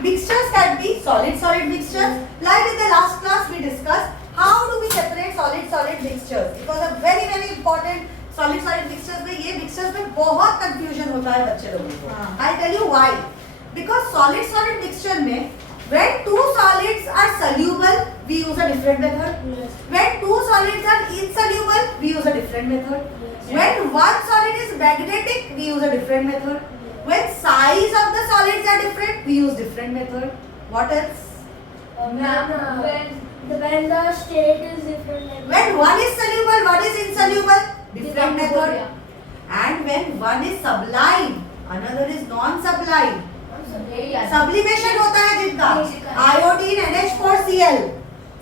Mixtures can be solid mixtures. Like in the last class we discussed how do we separate solid mixtures. It was a very important solid mixtures में ये mixtures में बहुत confusion होता है बच्चे लोगों को. I'll tell you why. Because solid mixture में when two solids are soluble we use a different method. Yes. When two solids are insoluble we use a different method. Yes. When one solid is magnetic we use a different method. When size of the solids are different, we use different method. What else? When the state is different. When one is soluble, one is insoluble, different method. And when one is sublime, another is non-sublime. Sublimation होता है जिनका iodine NH4Cl.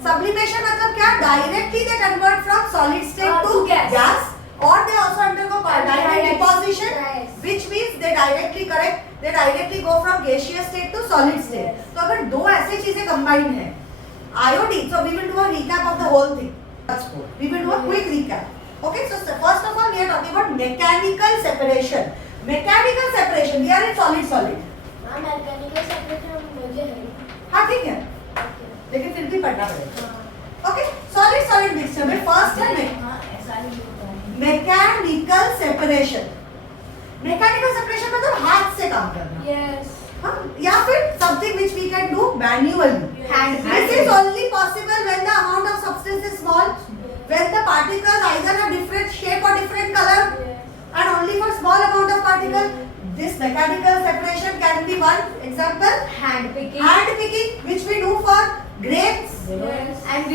Sublimation मतलब क्या? Directly they convert from solid state to gas. Or they also undergo direct deposition, which means they directly go from gaseous state to solid state. तो अगर दो ऐसी चीजें combined हैं, iodine, so we will do a recap of the whole thing. We will do a quick recap. Okay, so first of all we are talking about mechanical separation. Mechanical separation, we are in solid. Mechanical separation मुझे है. हाँ ठीक है. लेकिन फिर भी पढ़ना पड़ेगा. Okay, solid mixture में first है मैकेनिकल सेपरेशन. मैकेनिकल सेपरेशन मतलब हाथ से काम करना. Yes. हाँ, या फिर something which we can do manually. This is only possible when the amount of substance is small, when the particles either have different shape or different color, and only for small amount of particle. This mechanical separation can be one example. Hand picking, which we do for grapes. Yes. And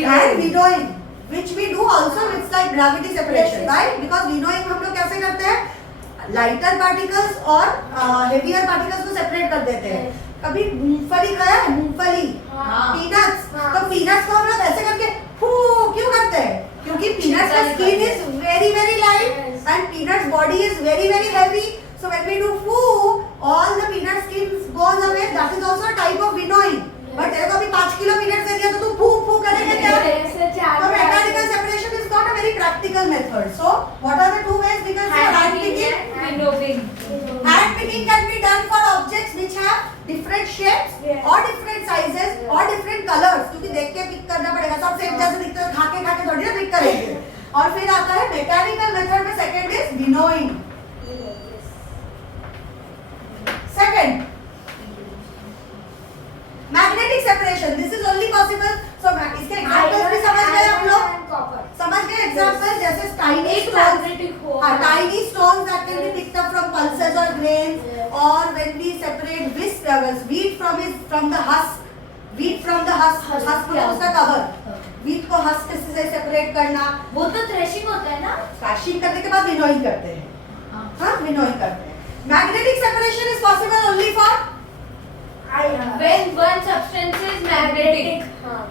winnowing. Which we do also, it's like gravity separation, yes. Right? Because winnowing हम लोग कैसे करते हैं? Lighter particles और heavier particles को separate कर देते हैं. कभी मूंगफली खाया है? मूंगफली, peanuts. तो peanuts को हम लोग ऐसे करके क्यों करते हैं? क्योंकि peanuts का skin is very light and peanuts body is very heavy. So when we do all the peanut skins goes away. That is also a type of winnowing. But तेरे को अभी 5 किलो peanuts दे दिया तो तू फू करेगा क्या? So mechanical separation is not a very practical method. So what are the two ways we can say hand picking? Winnowing. Hand picking can be done for objects which have different shapes or different sizes or different colors. क्योंकि देख के pick करना पड़ेगा. सब same जैसे दिखते हैं खा के थोड़ी ना pick करेंगे. और फिर आता है mechanical method में second is winnowing. Second, magnetic separation. This is only possible. So इसके examples भी समझ गए आप लोग? समझ गए examples जैसे tiny stones that can be picked up from pulses or grains, or when we separate wheat from the husk. Husk मतलब उसका cover. Wheat को husk से separate करना. वो तो threshing होता है ना? Threshing करने के बाद winnowing करते हैं. हाँ, winnowing करते हैं. Magnetic separation is possible only for when one substance is magnetic.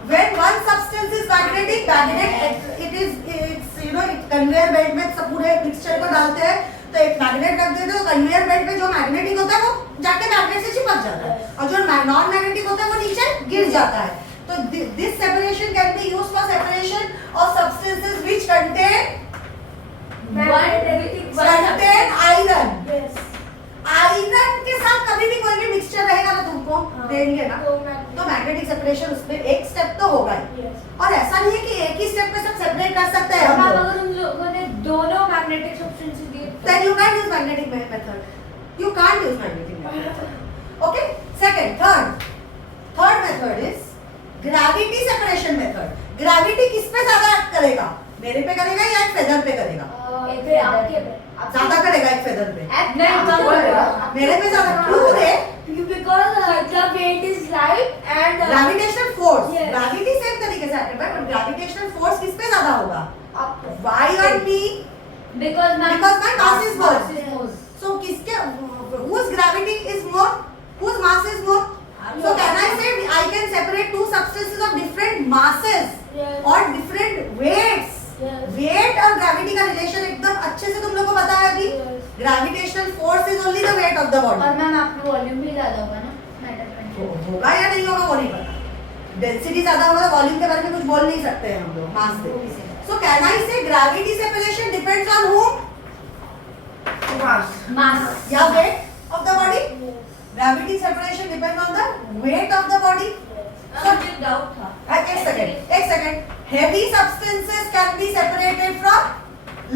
When one substance is magnetic, it's conveyor belt में सब पूरे mixture को डालते हैं तो एक magnet रख देते हैं तो conveyor belt में जो magnetic होता है वो जाके magnet से चिपक जाता है और जो non magnetic होता है वो नीचे गिर जाता है. तो this separation can be used for separation of substances which contain iron. Yes. Iron के साथ कभी भी कोई भी मिक्सचर रहेगा तो तुमको देंगे ना. तो मैग्नेटिक सेपरेशन उसमें एक स्टेप तो होगा ही. और ऐसा नहीं है कि एक ही स्टेप में सब सेपरेट कर सकते हैं हम लोग. अगर हम लोगों ने दोनों मैग्नेटिक सब्सटेंसेस दिए then you can't use magnetic method. You can't use magnetic method. Okay, third method is gravity separation method. gravity किस पे ज्यादा एक्ट करेगा? मेरे पे करेगा या एक फेदर पे करेगा? ज्यादा करेगा एक फेदर पे. मेरे पे ज्यादा क्यों है? Because the weight is light and gravitational force. Gravity same तरीके से एक्ट करता है, but gravitational force किस पे ज्यादा होगा? Why on me? Because my mass is more. So whose gravity is more? Whose mass is more? So can I say I can separate two substances of different masses or different weights? Weight और gravity का relation एकदम अच्छे से तुम लोगों को पता है अभी. Gravitational force is only the weight of the body. और मैम आपका वॉल्यूम भी ज्यादा होगा ना मैटर होगा या नहीं होगा वो नहीं पता. डेंसिटी ज्यादा होगा तो वॉल्यूम के बारे में कुछ बोल नहीं सकते हैं हम लोग मास से. सो can I say gravity separation depends on whom? Mass या weight of the body. weight of the body. मुझे डाउट था. एक second. Heavy substances can be separated from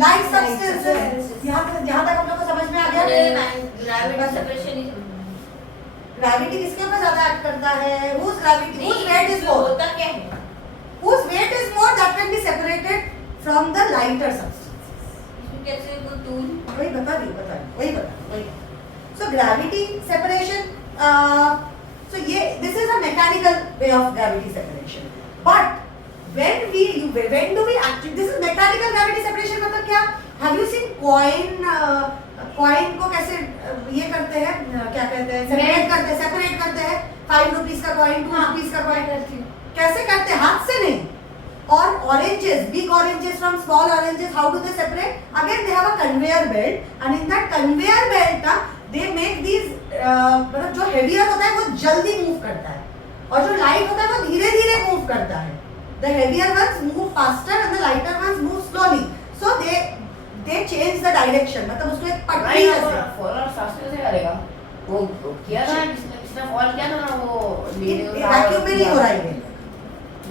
light substances. यहाँ तक हम लोग को समझ में आ गया. Gravity separation is. ग्रेविटी किसके ऊपर ज्यादा एक्ट करता है? Whose gravity? Whose weight is more? होता क्या है? Whose weight is more that can be separated from the lighter substances. इसमें कैसे वो टूल? वही बता रही. So gravity separation. So this is a mechanical way of gravity separation. But when do we actually? This is mechanical gravity separation. मतलब क्या? Have you seen coin? Coin को कैसे ये करते हैं? क्या कहते हैं? Separate करते हैं. 5 rupees का coin, 2 rupees का coin. कैसे करते हैं? हाथ से नहीं. Or oranges, big oranges from small oranges, how do they separate? Again, they have a conveyor belt, and in that conveyor belt, they make these. मतलब जो heavier होता है वो जल्दी move करता है, और जो light होता है वो धीरे-धीरे move करता है. The heavier ones move faster, and the lighter ones move slowly. So they change the direction. मतलब उसको एक पटरी है. फॉलोअर शास्त्र से करेगा. वो किया था किसने फॉल किया था ना वो. वैक्यूम में नहीं हो रहा है.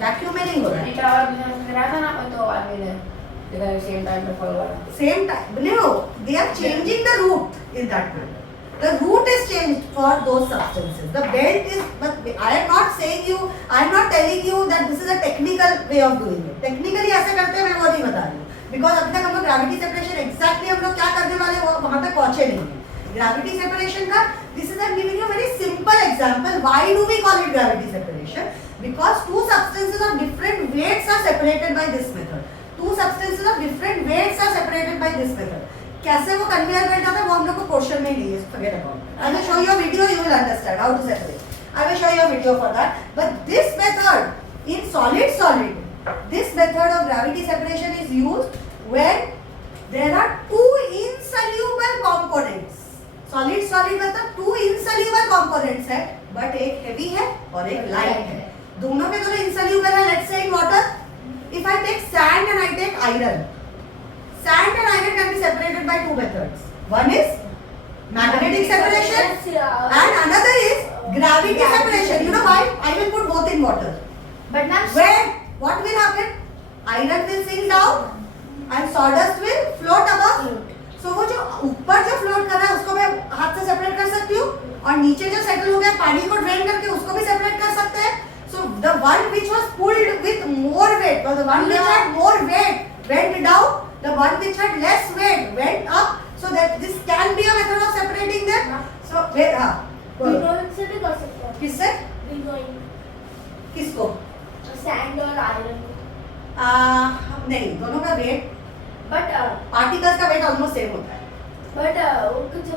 वैक्यूम में नहीं हो रहा है. टावर में रहा था ना तो आदमी ने देखा सेम टाइम पे फॉल हुआ. Same time. No, they are changing the route in that manner. The route is changed for those substances. The belt is. But I am not saying you. I am not telling you that this is a technical way of doing it. Technically ऐसे करते हैं मैं वो नहीं बता रही हूँ. Because अभी तक हम लोग gravity separation exactly हम लोग क्या करने वाले वो वहाँ तक पहुँचे नहीं हैं. Gravity separation का this is I'm giving you a very simple example. Why do we call it gravity separation? Because two substances of different weights are separated by this method. Two substances of different weights are separated by this method. कैसे वो conveyor belt आता है वो हम लोग को question में नहीं है. Forget about it. I will show you a video. You will understand how to separate. I will show you a video for that. But this method in solid, this method of gravity separation is used when there are two insoluble components. Solid मतलब two insoluble components है, but एक heavy है और एक light है. दोनों के दोनों insoluble है. Let's say in water. If I take sand and I take iron. Sand and iron can be separated by two methods. One is magnetic separation and another is gravity separation. You know why? I will put both in water. But ma'am, When what will happen? Iron will sink down and sawdust will float above. So वो जो ऊपर जो float कर रहा है उसको मैं हाथ से separate कर सकती हूँ, और नीचे जो settle हो गया पानी को drain करके उसको भी separate कर सकते हैं. So the one which was pulled with more weight, or the one which had more weight went down. The one which had less weight went up, so that this can be a method of separating them. So wait, winnowing से भी कर सकते हैं. किससे? Winnowing. किसको? Sand और iron. नहीं, दोनों का वेट, बट पार्टिकल्स का वेट ऑलमोस्ट सेम होता है. बट उनका जो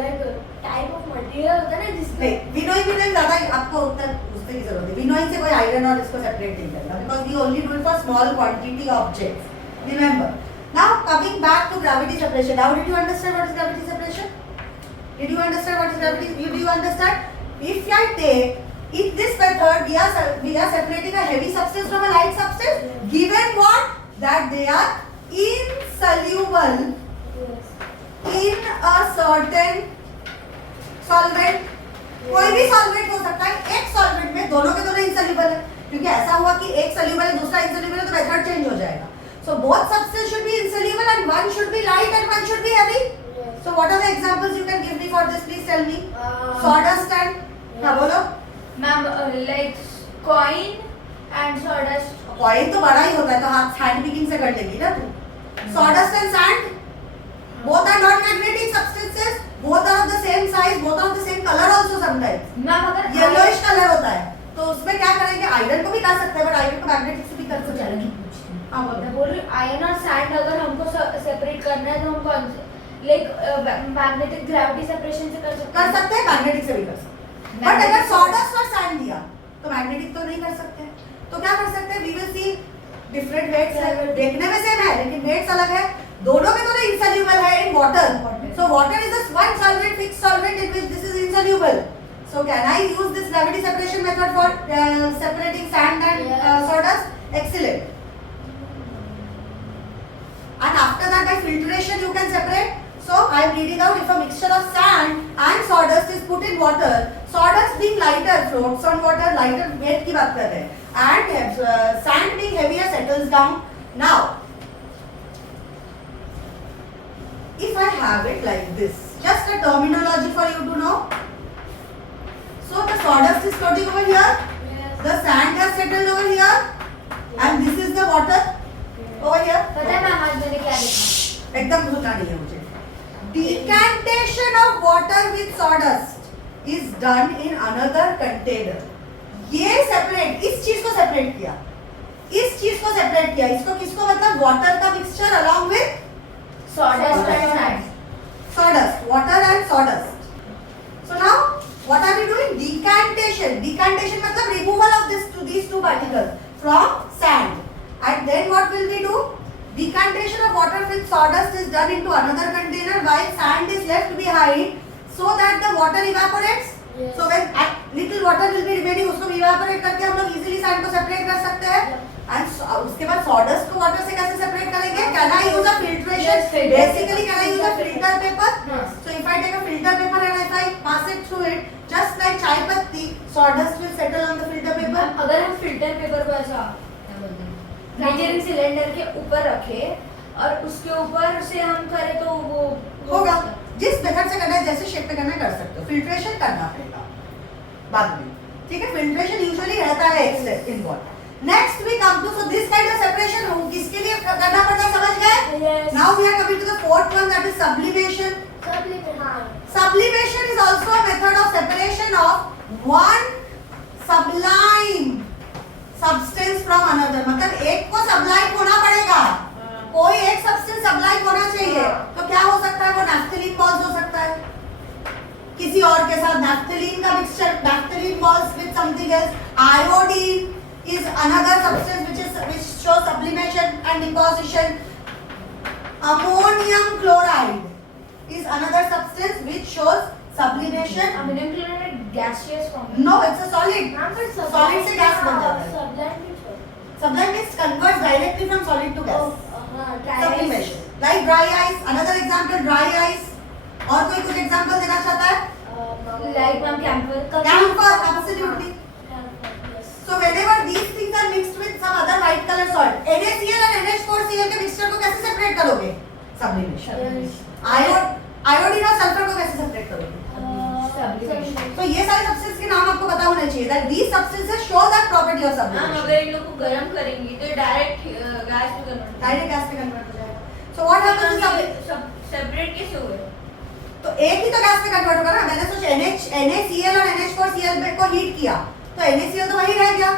लाइक टाइप ऑफ मटेरियल होता है ना जिसमें विनोइंग में ज्यादा आपको उतना उससे की जरूरत है. विनोइंग से कोई आयरन और इसको सेपरेट नहीं करेगा, because we only do it for small quantity objects. Remember. Now coming back to gravity separation. Now did you understand what is gravity separation? Did you understand what is gravity? Do you understand? If I take in this method we are separating a heavy substance from a light substance, given what? That they are insoluble in a certain solvent. कोई भी solvent हो सकता है. एक solvent में दोनों के दोनों insoluble है, क्योंकि ऐसा हुआ कि एक soluble है दूसरा insoluble है तो method change हो जाएगा. So both substances should be insoluble and one should be light and one should be heavy. Yes. So what are the examples you can give me for this? Please tell me. Sawdust and हाँ बोलो. Ma'am like coin and sawdust. Coin तो बड़ा ही होता है तो हाथ hand picking से कर लेगी ना तू. Sawdust and sand, both are not magnetic substances. Both are of the same size. Both are of the same color also sometimes. Ma'am अगर Yellowish color होता है तो उसमें क्या करेंगे? आयरन को भी कर सकते हैं, बट आयरन को मैग्नेटिक से भी कर सकते हैं. हाँ बोलो. मैं बोल रही हूँ आयरन और सैंड अगर हमको सेपरेट करना है तो हम कौन से लाइक मैग्नेटिक ग्रेविटी सेपरेशन से कर सकते हैं. मैग्नेटिक से भी कर सकते हैं. बट अगर सॉडस्ट और सैंड दिया तो मैग्नेटिक तो नहीं कर सकते. तो क्या कर सकते हैं? We will see different weights है. देखने में सेम है लेकिन वेट्स अलग है. दोनों के दोनों insoluble है in water. So water is just one solvent, fixed solvent in which this is insoluble. So can I use this gravity separation method for separating sand and sawdust? Excellent. And after that by filtration you can separate. So I am reading out, if a mixture of sand and sawdust is put in water, sawdust being lighter floats on water, lighter weight की बात कर रहे हैं, and sand being heavier settles down. Now if I have it like this, just a terminology for you to know. So the sawdust is floating over here, the sand has settled over here, and this is the water over here. पता है ma'am आज मैंने क्या देखा? एकदम भूलना नहीं है मुझे. Decantation of water with sawdust is done in another container. ये separate, इस चीज को separate किया, इस चीज को separate किया, इसको किसको मतलब water का mixture along with Sawdust and sand. sawdust, water and sawdust. So now what are we doing? Decantation. Decantation मतलब removal of these two particles from sand. And then what will we do? Decantation of water with sawdust is done into another container while sand is left behind so that the water evaporates. Yes. So when little water will be remaining, उसको evaporate करके हम लोग easily sand को separate कर सकते हैं. And उसके बाद sawdust को water से कैसे separate करेंगे? Can I use a filtration? Yes, filter. Basically, can I use a filter paper? Yes. So if I take a filter paper and if I pass it through it, just like chai patti, sawdust will settle on the filter paper. अगर हम filter paper को ऐसा क्या बोलते हैं measuring cylinder के ऊपर रखे और उसके ऊपर से हम करें तो वो होगा. जिस मेथड से करना है, जैसे शेप पे करना है कर सकते हो. फिल्ट्रेशन करना पड़ेगा बाद में, ठीक है. फिल्ट्रेशन यूजुअली रहता है एक step involve. Next we come to, so this kind of separation हो किसके लिए करना पड़ता है, समझ गए? Yes. Now we are coming to the fourth one, that is sublimation. Sublimation is also a method of separation of one sublime substance from another. मतलब एक को sublime होना पड़ेगा, कोई एक substance sublime होना चाहिए. तो क्या हो सकता है? वो naphthalene balls हो सकता है किसी और के साथ. naphthalene का mixture, naphthalene balls with something else. Iodine is another substance which shows sublimation and deposition. Ammonium chloride is another substance which shows sublimation. Ammonium chloride gaseous form. No, it's a solid. Solid से gas बन जाता है. Sublime. Sublime means converts directly from solid to gas. Sublimation. Like dry ice. Another example, dry ice. और कोई कुछ example देना चाहता है? Like ma'am camphor. Camphor, absolutely. So whenever these things are mixed with some other white color salt, NaCl and NH4Cl के mixture को कैसे separate करोगे? Sublimation. Iodine और सल्फर को कैसे सेपरेट करोगे? तो ये सारे सब्सटेंस के नाम आपको पता होने चाहिए. That these substances show that property of sublimation. अगर इन लोग को गर्म करेंगे तो डायरेक्ट गैस में कन्वर्ट डायरेक्ट गैस में कन्वर्ट हो जाएगा. सो व्हाट हैपेंस सब सेपरेट कैसे हुए? तो एक ही तो गैस में कन्वर्ट होगा ना. मैंने सोचा NaCl और NH4Cl को हीट किया तो NaCl तो वही रह गया,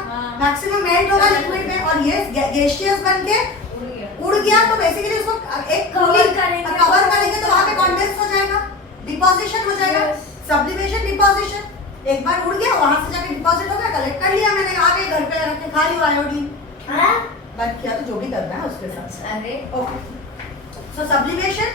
मैक्सिमम मेल्ट होगा लिक्विड में और ये गैसियस बन के उड़ गया. तो बेसिकली उसको एक कवर करेंगे तो वहां पे कंडेंस हो जाएगा, डिपोजिशन हो जाएगा. Sublimation deposition. एक बार उड़ गया, वहां से जाके डिपॉजिट हो गया, कलेक्ट कर लिया मैंने, आ गए घर पे रख के खा लिया आयोडीन. हां बंद किया तो जो भी करना है उसके साथ. अरे okay. So sublimation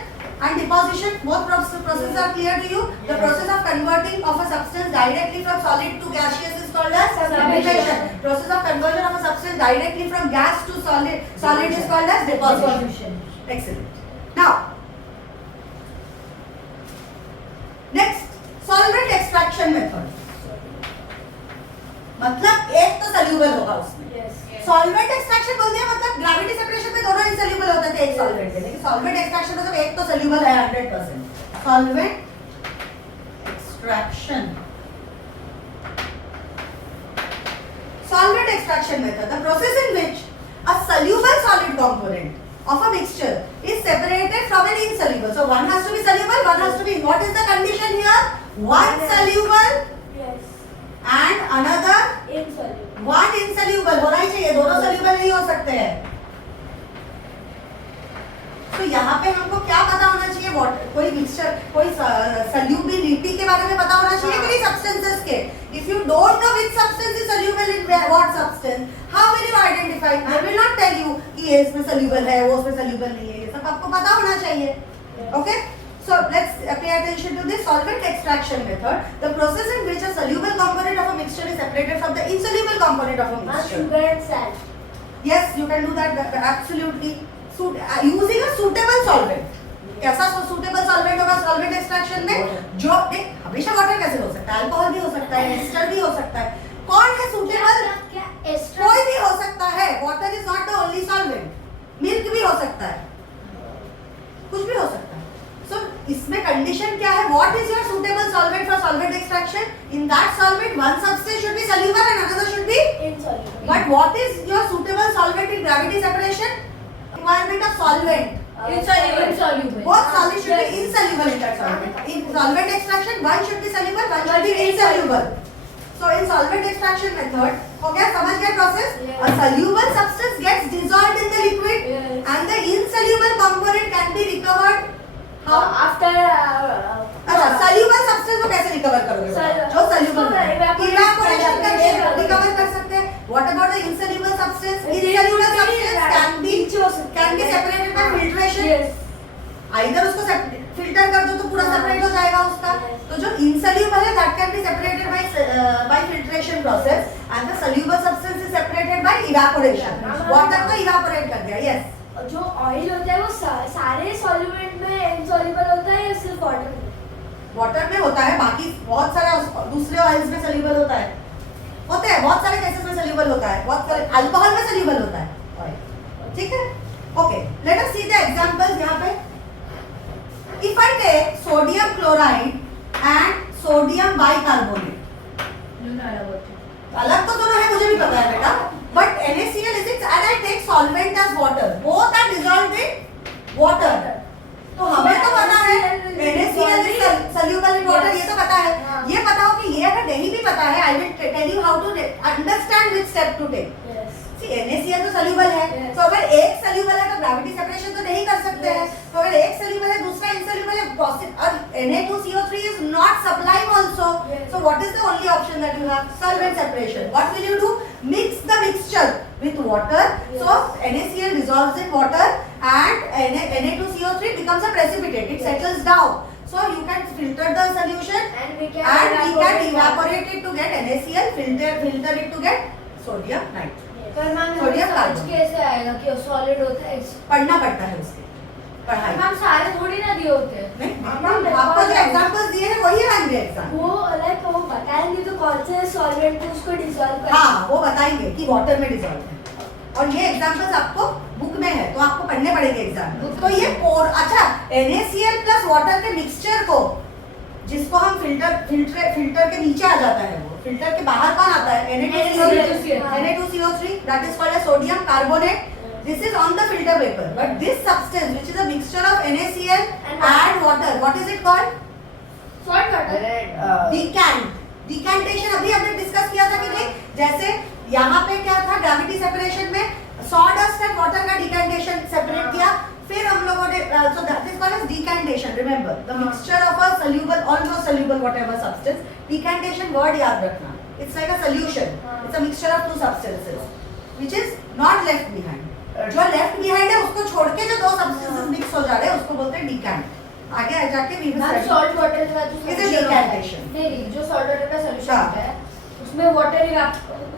and deposition, both processes are clear to you. The process of converting of a substance directly from solid to gaseous is called as sublimation. Process of conversion of a substance directly from gas to solid is called as deposition. Excellent. Now next, solvent extraction method. मतलब एक तो soluble होगा उसमें. Solvent extraction बोल दिया मतलब gravity separation में दोनों इनसोल्यूबल होते थे एक सॉल्वेंट के. लेकिन सॉल्वेंट एक्सट्रैक्शन मतलब एक तो सोल्यूबल है 100%. Solvent extraction. Solvent extraction method, the process in which a soluble solid component of a mixture is separated from an insoluble. So one has to be soluble, one has to be. What is the condition here? One soluble and another insoluble. One insoluble होना ही चाहिए, दोनों soluble नहीं हो सकते हैं. तो यहाँ पे हमको क्या पता होना चाहिए? वाटर, कोई मिक्सचर, कोई सॉल्युबिलिटी के बारे में पता होना चाहिए कि नहीं सब्सटेंसेस के. If you don't know which substance is soluble in what substance, how will you identify? I will not tell you कि ये इसमें सॉल्युबल है, वो उसमें सॉल्युबल नहीं है. ये सब आपको पता होना चाहिए. Okay. So let's pay attention to this solvent extraction method, the process in which a soluble component of a mixture is separated from the insoluble component of a mixture. Sugar and salt. Yes, you can do that absolutely. Using a suitable solvent. कैसा suitable solvent होगा solvent extraction में? जो देख, हमेशा water कैसे हो सकता है? अल्कोहल भी हो सकता है, एस्टर भी हो सकता है। कौन है सुटेबल? कोई भी हो सकता है। Water is not the only solvent. Milk भी हो सकता है, कुछ भी हो सकता है। सो इसमें कंडीशन क्या है? What is your suitable solvent for solvent extraction? In that solvent one substance should be soluble and another should be insoluble. but what is your suitable solvent in gravity separation? Requirement of solvent. Insoluble. Both solids should be insoluble in that solvent. In solvent extraction, one should be soluble, one should be insoluble. So in solvent extraction method, हो गया? समझ गए process? Yes. A soluble substance gets dissolved in the liquid, Yes. and the insoluble component can be recovered. How? After अच्छा, soluble substance को कैसे recover करोगे? जो soluble है, evaporation करके recover कर सकते हैं. What about the insoluble substance? Insoluble substance can be separated by filtration. Yes. Either उसको फिल्टर कर दो तो पूरा सेपरेट हो जाएगा उसका। तो जो insoluble है that can be separated by filtration process and the soluble substance is separated by evaporation. Water को evaporate कर दिया, yes. जो ऑयल होता है वो सारे सॉल्वेंट में इनसॉल्युबल होता है या सिर्फ वाटर में? वाटर में होता है, बाकी बहुत सारे दूसरे ऑयल्स में सॉल्युबल होता है। होते हैं बहुत सारे केसेस में सॉल्युबल होता है, बहुत सारे अल्कोहल में सॉल्युबल होता है ऑयल। ठीक है, okay, let us see the examples यहाँ पे। If I take sodium chloride and sodium bicarbonate, अलग तो दोनों है, मुझे भी पता है बेटा, but NaCl is it and I take solvent as water, both are dissolved in water. तो हमें तो पता है NaCl is soluble in water, ये तो पता है। ये पता हो कि ये अगर नहीं भी पता है, I will tell you how to understand which step to take. See, NaCl तो soluble है, तो अगर एक soluble है तो gravity separation तो नहीं कर सकते हैं। तो अगर एक soluble है दूसरा insoluble है, और Na2CO3 is not sublime also. So what is the only option that you have? Solvent separation. What will you do? Mix the mixture with water. So NaCl dissolves in water and Na2CO3 becomes a precipitate. It settles down. So you can filter the solution And we can evaporate it to get NaCl, filter it to get sodium nitrate. पर ma'am sodium समझ carbonate कैसे आएगा कि solid होता है? पढ़ना पड़ता है उसके पढ़ाई। मैम सारे थोड़ी ना दिए होते हैं। नहीं, आपको जो एग्जांपल्स दिए हैं वही आएंगे एग्जाम। वो लाइक वो बताएंगे तो कौन से सॉल्वेंट को उसको डिसॉल्व करना। हाँ, वो बताएंगे कि वाटर में डिसॉल्व है, और ये एग्जांपल्स आपको बुक में है तो आपको पढ़ने पड़ेंगे एग्जाम। तो ये अच्छा, NaCl प्लस वाटर के मिक्सचर को, जिसको हम फिल्टर के नीचे आ जाता है, वो फिल्टर के बाहर कौन आता है? Na2CO3, that is called as sodium carbonate. This is on the filter paper, but this substance which is a mixture of NaCl and water, what is it called? Salt water. Decantation अभी हमने discuss किया था कि नहीं? जैसे यहाँ पे क्या था, ग्रेविटी सेपरेशन में सॉडस्ट एंड वाटर का डिकैंटेशन सेपरेट किया, फिर हम लोगों ने so that is called as decantation. Remember the mixture of a soluble, almost soluble whatever substance. Decantation word याद रखना, it's like a solution. It's a mixture of two substances which is not left behind. जो left behind है उसको छोड़ के जो दो substances mix हो जा रहे हैं उसको बोलते हैं decant. आगे जाके we will ma'am study. Salt water का जो Is a decantation. नहीं, जो सॉल्ट वाटर का सॉल्यूशन हाँ। होता है उसमें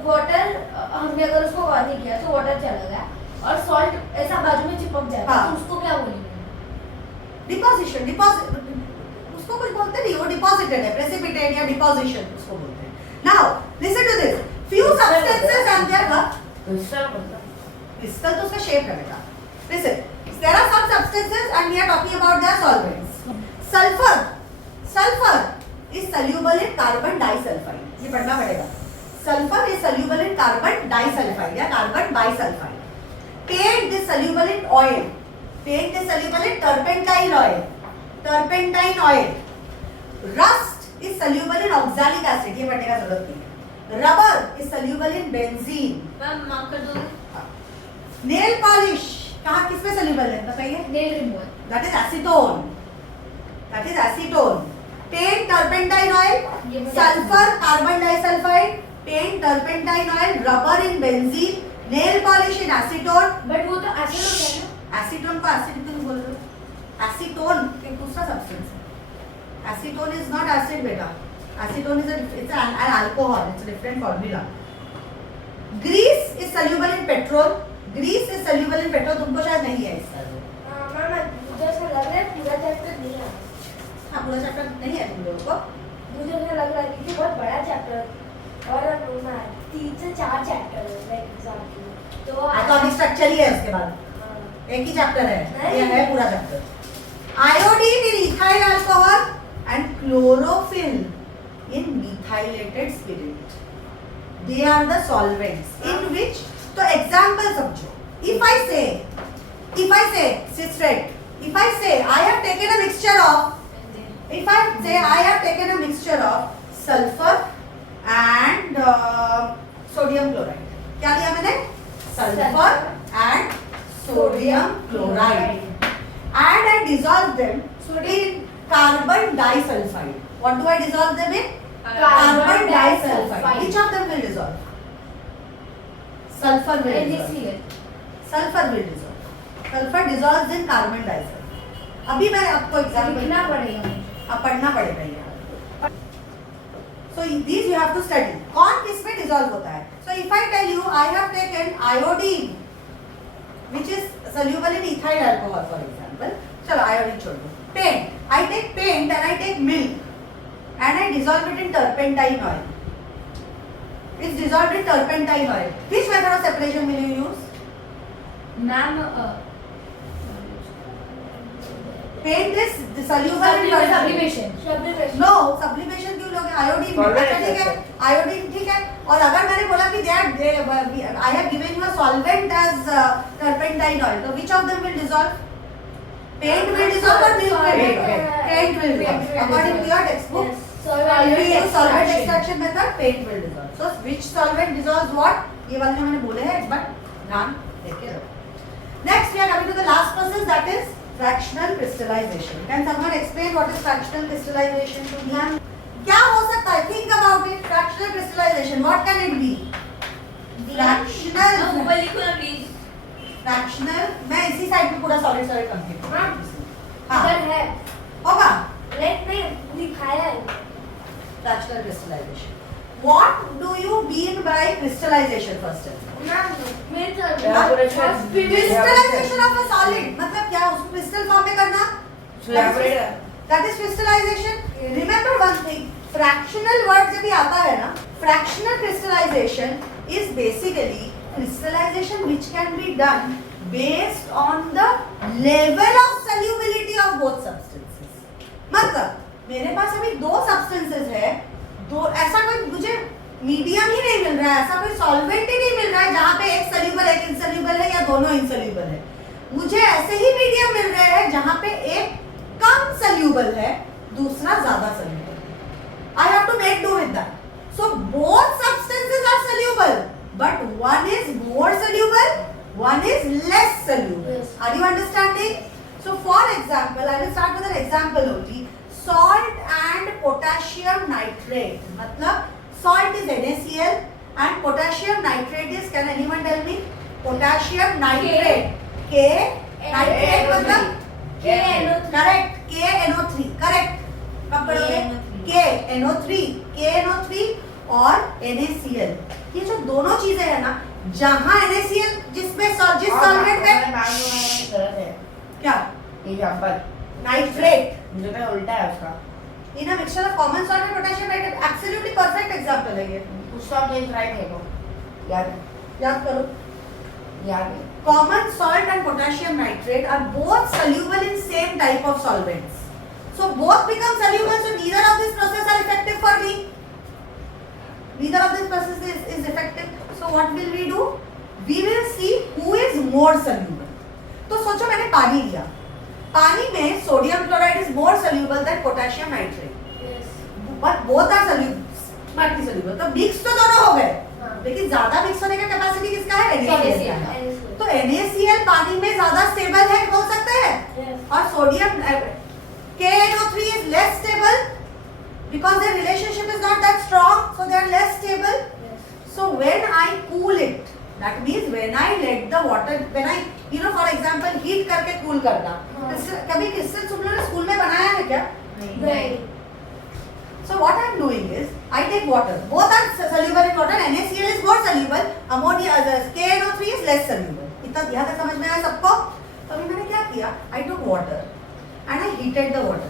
वाटर हमने अगर उसको ऑन नहीं किया तो वाटर चला गया और सॉल्ट ऐसा बाजू में चिपक जाता है, हाँ। तो उसको क्या बोलेंगे? डिपोजिशन, उसको कुछ बोलते नहीं, वो डिपॉजिटेड है, प्रेसिपिटेट या डिपोजिशन उसको बोलते हैं। Now listen to this, few substances and their what? Crystal तो उसका शेप है बेटा। Listen, there are some substances and we are talking about their solvents. Sulfur is soluble in carbon disulfide. ये पढ़ना पड़ेगा। Sulfur is soluble in carbon disulfide या carbon bisulfide. Paint is soluble in oil. Paint is soluble in turpentine oil. Turpentine oil. Rust is soluble in oxalic acid. ये पढ़ने का जरूरत नहीं है। Rubber is soluble in benzene. Ma'am mark कर दो। Nail polish कहाँ किसमें soluble है बताइए? Nail remover. That is acetone. That is acetone. Paint turpentine oil. Sulfur carbon disulfide. Paint turpentine oil. Rubber in benzene. Nail polish in acetone. But वो तो acid होता है ना? एसीटोन को एसिड क्यों बोल रहे हो? एसीटोन एक दूसरा सब्सटेंस है। एसीटोन इज नॉट एसिड बेटा। Acetone is it's an alcohol, it's different formula. Grease is soluble in petrol. Grease is soluble in petrol, तुमको शायद नहीं है इसका। मैम जैसे लग रहा है पूरा चैप्टर नहीं है। हाँ पूरा चैप्टर नहीं है तुम लोगों को। मुझे ऐसा लग रहा है क्योंकि बहुत बड़ा चैप्टर और 3 से 4 चैप्टर है लाइक एग्जाम के। तो तो अभी स्ट्रक्चर ही है उसके बाद हाँ। एक ही चैप्टर है, नहीं। ये है पूरा chapter. Iodine in ethyl alcohol and chlorophyll in methylated spirit, they are the solvents in which. तो एग्जांपल समझो, if I say citrate, if I say I have taken a mixture of, if I say I have taken a mixture of sulfur and sodium chloride, क्या लिया मैंने? sulfur and sodium chloride, and I dissolve them in carbon disulfide. What do I dissolve them in? Carbon disulfide. Which of them will dissolve? Sulfur will dissolve. Sulfur will dissolve. Sulfur dissolves in carbon disulfide. अभी मैं आपको example लिखना पड़ेगा। अब पढ़ना पड़ेगा ये। So these you have to study. कौन किस में dissolve होता है? So if I tell you I have taken iodine, which is soluble in ethyl alcohol, for example. चलो iodine छोड़ दो. Paint. I take paint and I take milk and I dissolve it in turpentine oil. It's dissolved in turpentine oil. Which method of separation will you use? Ma'am Paint is soluble in turpentine. Sublimation No, sublimation क्यों लोगे? Iodine Solvent अच्छा ठीक है, है। Iodine ठीक है। और अगर मैंने बोला कि I have given you a solvent as turpentine oil, so which of them will dissolve? Paint will dissolve or milk will dissolve? Paint will dissolve. According to your textbook, if you use solvent extraction method, paint will dissolve. So which solvent dissolves what? ये वाले जो मैंने बोले हैं, एक बार ध्यान देके रखो. Next, we are coming to the last process, that is fractional crystallization. Can someone explain what is fractional crystallization to me? क्या हो सकता है? Think about it. Fractional crystallization. What can it be? Fractional. ऊपर लिखो ना please. Fractional. मैं इसी side में पूरा solid कंप्लीट करूँ. हाँ. इधर है होगा. लाइक नहीं दिखाया है। Fractional crystallization. What do you mean by crystallization first? Ma'am मेरे Crystallization of a solid. मतलब क्या? उसको crystal form में करना? That is crystallization. Yes. Remember one thing. Fractional word जब भी आता है ना, fractional crystallization is basically crystallization which can be done based on the level of solubility of both substances. मतलब मेरे पास अभी दो substances है, दो ऐसा कोई मुझे मीडियम ही नहीं मिल रहा है, ऐसा कोई सॉल्वेंट ही नहीं मिल रहा है जहाँ पे एक सल्यूबल एक इनसल्यूबल है या दोनों इनसल्यूबल है। मुझे ऐसे ही मीडियम मिल रहे हैं जहाँ पे एक कम सल्यूबल है, दूसरा ज्यादा सल्यूबल है। I have to make do with that. So both substances are soluble, but one is more soluble, one is less soluble. Yes. Are you understanding? So for example, I will start with an example only. Salt and potassium nitrate. मतलब salt is NaCl and potassium nitrate is, can anyone tell me? Potassium nitrate. K nitrate मतलब correct. KNO3 correct. कब पढ़ोगे? KNO3 और NaCl. ये जो दोनों चीजें है ना, जहाँ NaCl जिसमें जिस सॉल्वेंट में गलत है क्या? ये एग्जांपल नाइट्रेट. मुझे तो उल्टा है उसका। In a mixture of common salt and potassium nitrate, absolutely perfect example है ये. उसका प्लेस राइट है तो याद याद करो. याद है। Common salt and potassium nitrate are both soluble in same type of solvents. So both become soluble. So neither of these processes are effective for me. Neither of these processes is effective. So what will we do? We will see who is more soluble. तो सोचो मैंने पानी लिया. पानी में sodium chloride is more soluble than potassium nitrate. But both are smartly soluble. तो mix तो दोनों हो गए. लेकिन ज्यादा मिक्स होने का कैपेसिटी किसका है? NaCl का है. तो NaCl पानी में ज्यादा स्टेबल है बोल सकते हैं. और sodium KNO3 is less stable because their relationship is not that strong, so they are less stable. So when I cool it, that means when I let the water, when I, you know, for example, heat करके cool करना. कभी crystal तुम लोगों ने school में बनाया है क्या? नहीं. So what I am doing is, I take water. Both are soluble in water. NaCl is more soluble. Ammonia, KNO3 is less soluble. इतना यहाँ तक समझ में आया सबको? तो अभी मैंने क्या किया? I took water. heated the water.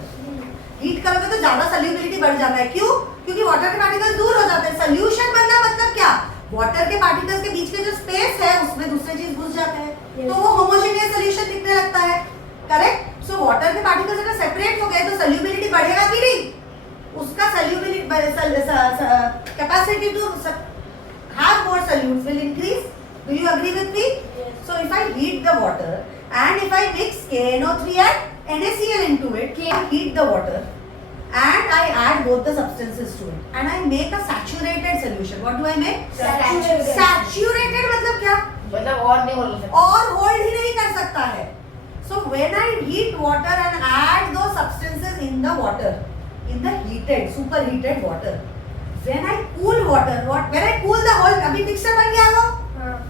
Heat करोगे तो ज्यादा सॉल्युबिलिटी बढ़ जाता है. क्यों? क्योंकि वाटर के पार्टिकल्स दूर हो जाते हैं. सोल्यूशन बनना मतलब क्या? वाटर के पार्टिकल्स के बीच के जो स्पेस है उसमें दूसरी चीज घुस जाते हैं. तो वो होमोजेनियस सॉल्यूशन दिखने लगता है. करेक्ट? सो वाटर के पार्टिकल्स अगर सेपरेट हो गए तो सॉल्युबिलिटी बढ़ेगा कि नहीं? उसका solubility capacity to have more solutes will increase. Do you agree with me? Yes. So if I heat the water and if I mix KNO3 and NaCl into it, I heat the water and I add both the substances to it and I make a saturated solution. What do I make? Saturated. Saturated मतलब क्या? मतलब और नहीं बोल सकते. और hold ही नहीं कर सकता है. So when I heat water and add those substances in the water, in the heated, superheated water, when I cool water, when I cool the whole, अभी mixture बन गया वो,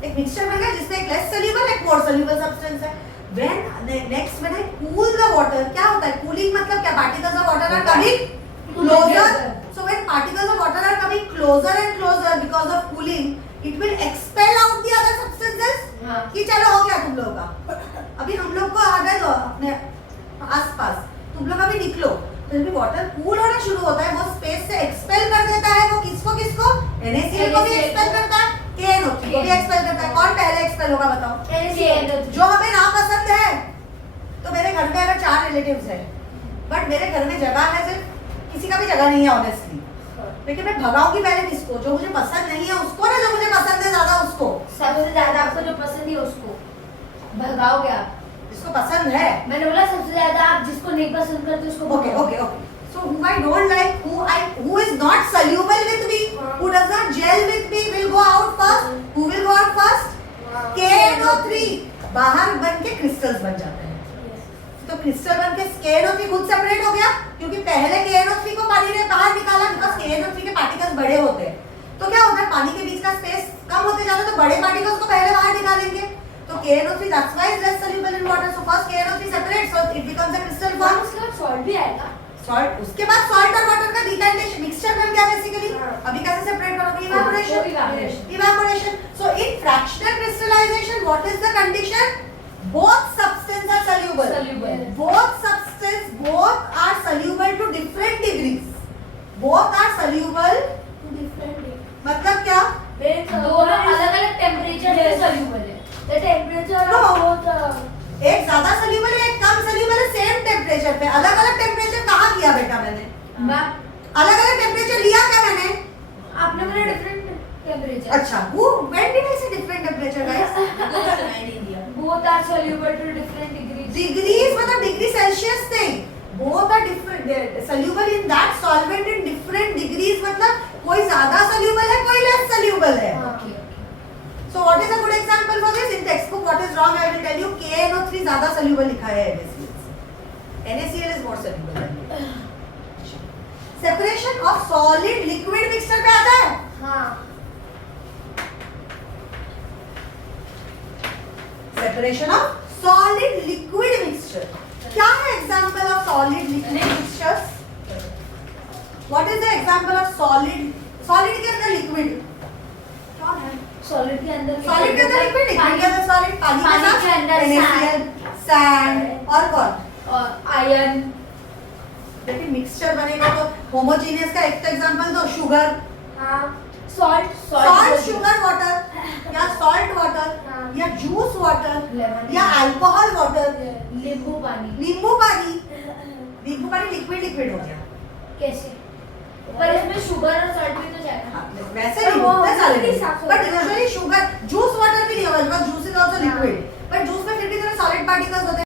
एक mixture बन गया जिसमें एक less soluble एक more soluble substance है. When I cool the water, क्या होता है? Cooling मतलब क्या? Particles of water are coming closer. So when particles of water are coming closer and closer because of cooling, it will expel out the other substances. कि चलो हो गया तुम लोगों का. अभी हम लोग को आ गए अपने आसपास. तुम लोग अभी निकलो. फिर भी वाटर कूल होना शुरू होता है, वो स्पेस से एक्सपेल कर देता है. वो किसको NaCl को भी एक्सपेल करता है, KNO3 को भी एक्सपेल करता है. कौन पहले एक्सपेल होगा बताओ? NaCl. जो हमें नापसंद है. तो मेरे घर में अगर 4 रिलेटिव्स हैं, बट मेरे घर में जगह है सिर्फ, किसी का भी जगह नहीं है ऑनेस्टली, लेकिन मैं भगाऊंगी पहले किसको? जो मुझे पसंद नहीं है उसको ना, जो मुझे पसंद है ज्यादा उसको. सबसे ज्यादा आपको जो पसंद है उसको भगाओगे आप. जिसको पसंद है. मैंने बोला सबसे ज्यादा आप जिसको नहीं पसंद करते उसको Okay. So who I don't like, who is not soluble with me, who does not gel with me, will go out first. Who will go out first? KNO3 बाहर बन के क्रिस्टल्स बन जाते हैं. तो क्रिस्टल बन के KNO3 खुद सेपरेट हो गया, क्योंकि पहले KNO3 को पानी ने बाहर निकाला, बिकॉज KNO3 के पार्टिकल्स बड़े होते हैं. तो क्या होता है? पानी के बीच का स्पेस कम होते जाता है, तो बड़े पार्टिकल्स को पहले बाहर निकालेंगे. तो KNO3 that's why is less soluble in water. So first KNO3 separates, so it becomes a crystal form. उसके बाद सॉल्ट भी आएगा. सॉल्ट, उसके बाद सॉल्ट और वाटर का डिकैंटेशन मिक्सचर बन गया बेसिकली. अभी कैसे सेपरेट करोगे? Evaporation. So in fractional crystallization what is the condition? Both substance are soluble. Both are soluble to different degrees. Both are soluble मतलब क्या? दोनों अलग-अलग टेंपरेचर पे सॉल्युबल है. The temperature No. of both एक ज्यादा सॉल्युबल है, एक कम सॉल्युबल है, सेम टेंपरेचर पे. अलग-अलग टेंपरेचर कहाँ किया बेटा मैंने? अलग-अलग टेंपरेचर लिया क्या मैंने? आपने बोला डिफरेंट टेंपरेचर. अच्छा, when did I say different temperature guys? Both are soluble to different degrees. Degrees मतलब डिग्री सेल्सियस नहीं. Both are different, soluble in that solvent in different degrees मतलब कोई ज्यादा soluble है, कोई less soluble है. Okay. So what is a good example for this? In textbook what is wrong I will tell you. KNO3 ज्यादा soluble लिखा है NaCl is more soluble than it. Separation of solid liquid mixture पे आता है. हाँ. Separation of solid liquid mixture. क्या है example of solid liquid mixtures? What is the example of solid? Solid के अंदर liquid क्या है? सॉलिड के अंदर सॉलिड के अंदर लिक्विड, लिक्विड के अंदर सॉलिड, पानी के अंदर NaCl, सैंड और कौन? और आयरन. लेकिन मिक्सचर बनेगा तो होमोजेनियस का एक एग्जांपल दो. शुगर. हाँ. सॉल्ट शुगर वाटर या सॉल्ट वाटर हाँ. या जूस वाटर Lemon. या अल्कोहल वाटर. नींबू पानी. नींबू पानी लिक्विड हो गया. कैसे? पर इसमें शुगर और सॉल्ट भी तो जाएगा. हाँ, वैसे पर नहीं वो होता सारे उसी हिसाब से बट होता है. यूजुअली शुगर जूस वाटर भी नहीं होगा, because juice is also liquid.